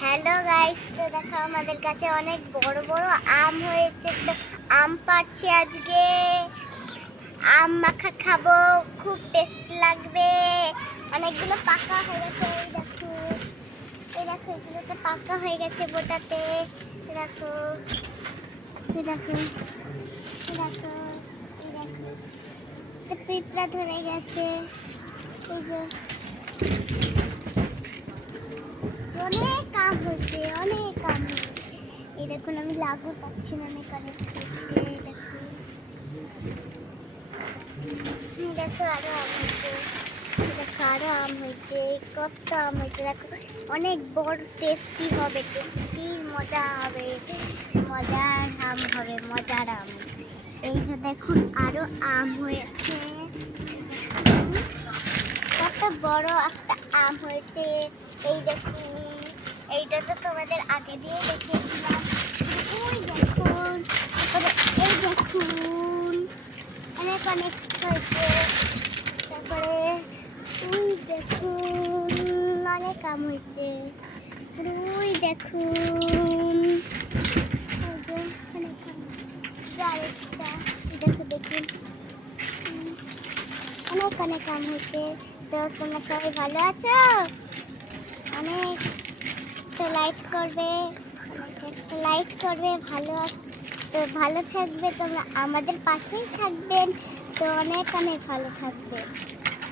Hello guys, তো দেখো আমাদের কাছে অনেক বড় বড় আম হয়েছে। তো আম পাড়ছি আজকে। আম মাখা খাবো, খুব টেস্ট লাগবে। অনেকগুলো পাকা হয়ে গেছে। এই দেখো এগুলো তো পাকা হয়ে গেছে বোটাতে। এই দেখো, এই দেখো, এই দেখো, এই দেখো, পিঁপড়া ধরে গেছে। এই যে অনেক আম হয়েছে, অনেক আম হয়েছে। এই দেখুন আমি লাগু পাচ্ছি না, অনেক অনেক হয়েছে। দেখো, দেখো আরো আম হয়েছে। দেখো আরো আম হয়েছে, কত আম হয়েছে। দেখো অনেক বড়, টেস্টি হবে, টেস্টি মজা হবে, মজার আম হবে, মজার আম। এই যে দেখুন আরো আম হয়েছে। কত বড় একটা আম হয়েছে। এই দেখুন, এইটা তো তোমাদের আগে দিয়ে দেখিয়েছিলাম। ওই দেখুন, তারপরে এই দেখুন অনেক অনেক হয়েছে। তারপরে ওই দেখুন অনেক আম হয়েছে। ওই দেখুন ওই যে অনেক আম। আরেকটা দেখো, দেখুন অনেক অনেক আম হয়েছে। তো তোমরা সবাই ভালো আছো? অনেক লাইক করবে, ভালো আছে তো, ভালো থাকবে তোমরা, আমাদের পাশেই থাকবেন। তো অনেক অনেক ভালো থাকবে।